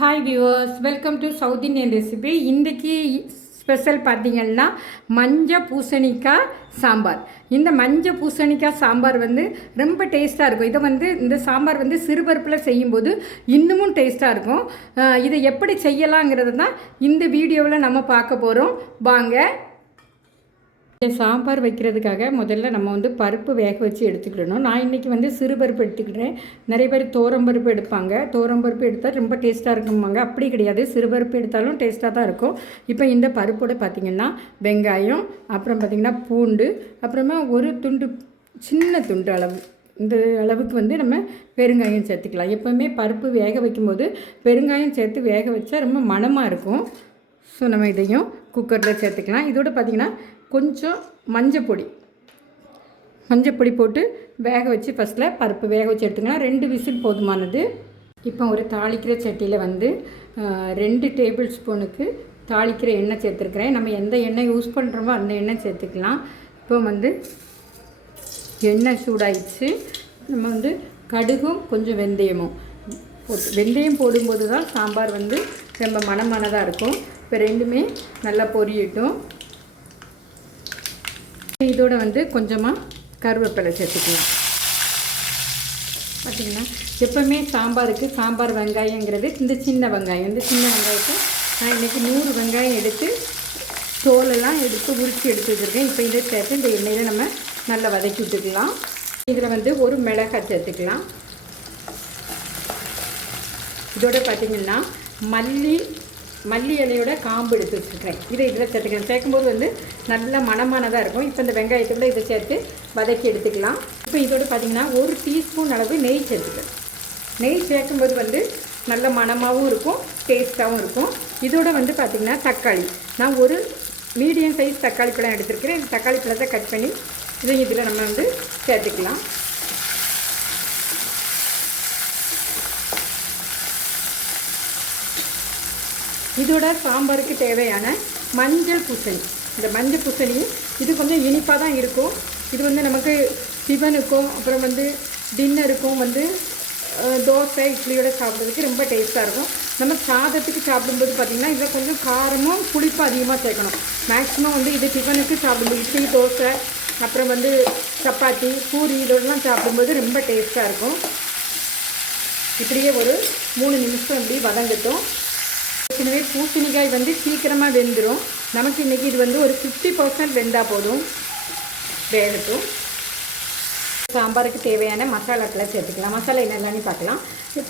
Hi viewers welcome to South Indian recipe இன்றைக்கி special பார்த்தீங்கன்னா மஞ்சள் பூசணிக்காய் சாம்பார். இந்த மஞ்சள் பூசணிக்காய் சாம்பார் வந்து ரொம்ப டேஸ்ட்டாக இருக்கும். இதை வந்து இந்த சாம்பார் வந்து சிறுபருப்பில் செய்யும்போது இன்னமும் டேஸ்ட்டாக இருக்கும். இதை எப்படி செய்யலாங்கிறது தான் இந்த வீடியோவில் நம்ம பார்க்க போகிறோம் வாங்க இந்த சாம்பார் வைக்கிறதுக்காக முதல்ல நம்ம வந்து பருப்பு வேக வச்சு எடுத்துக்கிடணும். நான் இன்றைக்கி வந்து சிறு பருப்பு எடுத்துக்கிட்டேன் நிறைய பேர் தோரம்பருப்பு எடுப்பாங்க. தோரம்பருப்பு எடுத்தால் ரொம்ப டேஸ்ட்டாக இருக்கும்பாங்க. அப்படி கிடையாது. சிறுபருப்பு எடுத்தாலும் டேஸ்ட்டாக தான் இருக்கும். இப்போ இந்த பருப்போட பார்த்திங்கன்னா வெங்காயம் அப்புறம் பார்த்திங்கன்னா பூண்டு அப்புறமா ஒரு துண்டு சின்ன துண்டு அளவு இந்த அளவுக்கு வந்து நம்ம பெருங்காயம் சேர்த்துக்கலாம். எப்போவுமே பருப்பு வேக வைக்கும்போது பெருங்காயம் சேர்த்து வேக வச்சா ரொம்ப மணமாக இருக்கும். ஸோ நம்ம இதையும் குக்கரில் சேர்த்துக்கலாம். இதோட பார்த்திங்கன்னா கொஞ்சம் மஞ்சள் பொடி. போட்டு வேக வச்சு ஃபஸ்ட்டில் பருப்பு வேக வச்சு எடுத்துக்கலாம் ரெண்டு விசில் போதுமானது. இப்போ ஒரு தாளிக்கிற சட்டியில் வந்து ரெண்டு டேபிள் ஸ்பூனுக்கு தாளிக்கிற எண்ணெய் சேர்த்துருக்குறேன். நம்ம எந்த எண்ணெய் யூஸ் பண்ணுறோமோ அந்த எண்ணெய் சேர்த்துக்கலாம். இப்போ வந்து எண்ணெய் சூடாயிடுச்சு. நம்ம வந்து கடுகும் கொஞ்சம் வெந்தயமும் போட்டு வெந்தயம் போடும்போது தான் சாம்பார் வந்து ரொம்ப மனமானதாக இருக்கும். இப்போ ரெண்டுமே நல்லா பொரியட்டும். இதோட வந்து கொஞ்சமாக கருவேப்பிலை சேர்த்துக்கலாம். பார்த்திங்கன்னா எப்போவுமே சாம்பாருக்கு சாம்பார் வெங்காயங்கிறது இந்த சின்ன வெங்காயம். இந்த சின்ன வெங்காயத்தை நான் இன்றைக்கி நூறு வெங்காயம் எடுத்து தோலெல்லாம் எடுத்து உரித்து எடுத்து வச்சுருக்கேன். இப்போ இதை சேர்த்து இந்த எண்ணெயில் நம்ம நல்லா வதக்கி விட்டுக்கலாம். இதில் வந்து ஒரு மிளகாய் சேர்த்துக்கலாம். இதோட பார்த்திங்கன்னா மல்லி மல்லி இலையோட காம்பு எடுத்து வச்சுருக்கேன் இதை இதில் சேர்த்துக்கிறேன். சேர்க்கும்போது வந்து நல்ல மணமானதாக இருக்கும். இப்போ இந்த வெங்காயத்தோட இதை சேர்த்து வதக்கி எடுத்துக்கலாம். இப்போ இதோட பார்த்தீங்கன்னா ஒரு டீஸ்பூன் அளவு நெய் சேர்த்துக்கிறேன். நெய் சேர்க்கும்போது வந்து நல்ல மணமாகவும் இருக்கும் டேஸ்ட்டாகவும் இருக்கும். இதோட வந்து பார்த்திங்கன்னா தக்காளி. நான் ஒரு மீடியம் சைஸ் தக்காளி பழம் எடுத்துருக்கிறேன். இந்த தக்காளி பழத்தை கட் பண்ணி இதை இதில் நம்ம வந்து சேர்த்துக்கலாம். இதோட சாம்பாருக்கு தேவையான மஞ்சள் பூசணி. இந்த மஞ்சள் பூசணி இது கொஞ்சம் இனிப்பாக தான் இருக்கும். இது வந்து நமக்கு டிஃபனுக்கும் அப்புறம் வந்து டின்னருக்கும் வந்து தோசை இட்லியோட சாப்பிட்றதுக்கு ரொம்ப டேஸ்ட்டாக இருக்கும். நம்ம சாதத்துக்கு சாப்பிடும்போது பார்த்திங்கன்னா இதில் கொஞ்சம் காரமும் புளிப்பும் அதிகமாக சேர்க்கணும். மேக்ஸிமம் வந்து இது டிஃபனுக்கு சாப்பிடும்போது இட்லி தோசை அப்புறம் வந்து சப்பாத்தி பூரி இதோடலாம் சாப்பிடும்போது ரொம்ப டேஸ்ட்டாக இருக்கும். இப்படியே ஒரு மூணு நிமிஷம் இப்படி வதங்கட்டும். ஏற்கனவே பூசணிக்காய் வந்து சீக்கிரமாக வெந்துடும் நமக்கு இன்றைக்கி இது வந்து ஒரு ஃபிஃப்டி பர்சன்ட் வெந்தால் போதும். வேகட்டும். சாம்பாருக்கு தேவையான மசாலாக்களை சேர்த்துக்கலாம். மசாலா என்னெல்லாம்னு பார்க்கலாம்.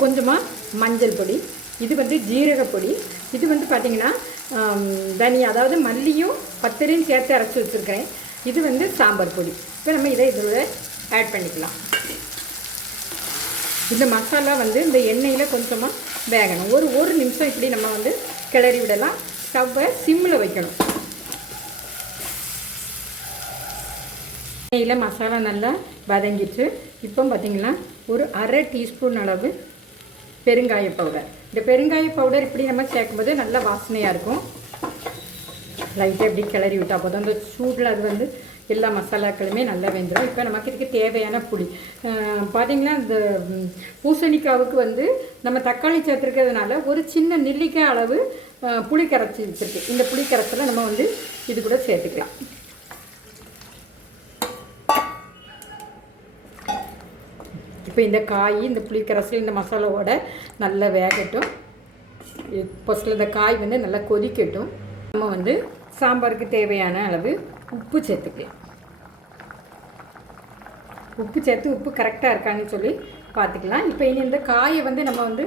கொஞ்சமாக மஞ்சள் பொடி இது வந்து ஜீரகப்பொடி இது வந்து பார்த்திங்கன்னா தனியா அதாவது மல்லியும் பத்திரையும் சேர்த்து அரைச்சி வச்சுருக்கேன் இது வந்து சாம்பார் பொடி. இப்போ நம்ம இதை இதோட ஆட் பண்ணிக்கலாம். இந்த மசாலா வந்து இந்த எண்ணெயில் கொஞ்சமாக வேகணும். ஒரு ஒரு நிமிஷம் இப்படி நம்ம வந்து கிளறி விடலாம். ஸ்டவ்வை சிம்மில் வைக்கணும். எண்ணெயில் மசாலா நல்லா வதங்கிட்டு இப்போ பார்த்தீங்கன்னா ஒரு அரை டீஸ்பூன் அளவு பெருங்காய பவுடர் இந்த பெருங்காய பவுடர் இப்படி நம்ம சேர்க்கும்போது நல்லா வாசனையாக இருக்கும். லைட்டாக இப்படி கிளறி விட்டால் போதும். அந்த சூடில் அது வந்து எல்லா மசாலாக்களுமே நல்லா வெந்துடும் இப்போ நமக்கு இதுக்கு தேவையான புளி. பார்த்திங்கன்னா பார்த்தீங்கன்னா இந்த பூசணிக்காவுக்கு வந்து நம்ம தக்காளி சேர்த்துருக்கிறதுனால ஒரு சின்ன நெல்லிக்காய் அளவு புளி கரைச்சி வச்சுருக்கு. இந்த புளி கரைச்சலை நம்ம வந்து இது கூட சேர்த்துக்கலாம். இப்போ இந்த காய் இந்த புளிக்கரசல் இந்த மசாலாவோட நல்லா வேகட்டும். ஃபஸ்ட்டில் இந்த காய் வந்து நல்லா கொதிக்கட்டும். நம்ம வந்து சாம்பாருக்கு தேவையான அளவு உப்பு சேர்த்துக்கலாம் உப்பு சேர்த்து உப்பு கரெக்டாக இருக்கான்னு சொல்லி பார்த்துக்கலாம். இப்போ இனி இந்த காயை வந்து நம்ம வந்து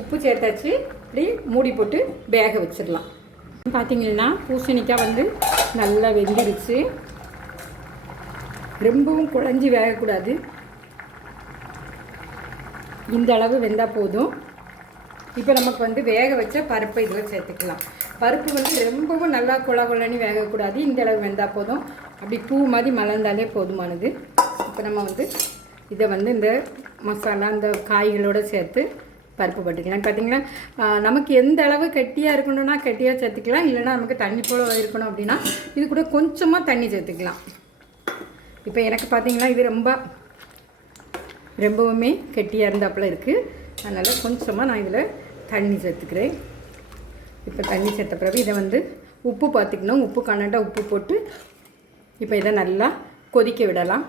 உப்பு சேர்த்தாச்சு. இப்படி மூடி போட்டு வேக வச்சிடலாம். பார்த்தீங்கன்னா பூசணிக்காய் வந்து நல்லா வெந்துடுச்சு ரொம்பவும் குழஞ்சி வேகக்கூடாது. இந்த அளவு வெந்தால் போதும். இப்போ நமக்கு வந்து வேக வச்ச பருப்பை இதில் சேர்த்துக்கலாம். பருப்பு வந்து ரொம்பவும் நல்லா குழ குழன்னு வேகக்கூடாது. இந்த அளவு வெந்தால் போதும். அப்படி பூ மாதிரி மலர்ந்தாலே போதுமானது. இப்போ நம்ம வந்து இதை வந்து இந்த மசாலா இந்த காய்களோடு சேர்த்து பருப்பு போட்டுக்கலாம். பார்த்தீங்கன்னா நமக்கு எந்த அளவு கெட்டியாக இருக்கணும்னா கட்டியாக சேர்த்துக்கலாம். இல்லைன்னா நமக்கு தண்ணி போல இருக்கணும் அப்படின்னா இது கூட கொஞ்சமாக தண்ணி சேர்த்துக்கலாம். இப்போ எனக்கு பார்த்தீங்கன்னா இது ரொம்ப ரொம்பவுமே கெட்டியாக இருந்தாப்புல இருக்குது அதனால் கொஞ்சமாக நான் இதில் தண்ணி சேர்த்துக்கிறேன். இப்போ தண்ணி சேர்த்த பிறகு இதை வந்து உப்பு பார்த்துக்கணும். உப்பு கண்ணாண்டா உப்பு போட்டு இப்போ இதை நல்லா கொதிக்க விடலாம்.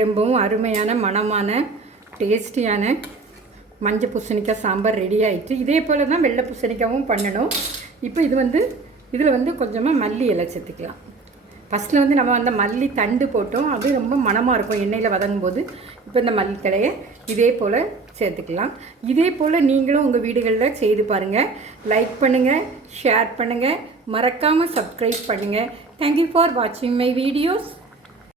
ரொம்பவும் அருமையான மணமான டேஸ்டியான மஞ்சள் பூசணிக்காய் சாம்பார் ரெடி ஆயிடுச்சு இதே போல் தான் வெள்ளை பூசணிக்காவும் பண்ணணும். இப்போ இது வந்து இதில் வந்து கொஞ்சமாக மல்லி இலை சேர்த்துக்கலாம். ஃபஸ்ட்டில் வந்து நம்ம அந்த மல்லி தண்டு போட்டோம். அது ரொம்ப மனமாக இருக்கும். எண்ணெயில் வதங்கும் போது இப்போ இந்த மல்லி தழையை இதே போல் சேர்த்துக்கலாம். இதே போல் நீங்களும் உங்கள் வீடுகளில் செய்து பாருங்கள் லைக் பண்ணுங்கள் ஷேர் பண்ணுங்கள் மறக்காமல் சப்ஸ்கிரைப் பண்ணுங்கள் தேங்க்யூ ஃபார் வாட்சிங் மை வீடியோஸ்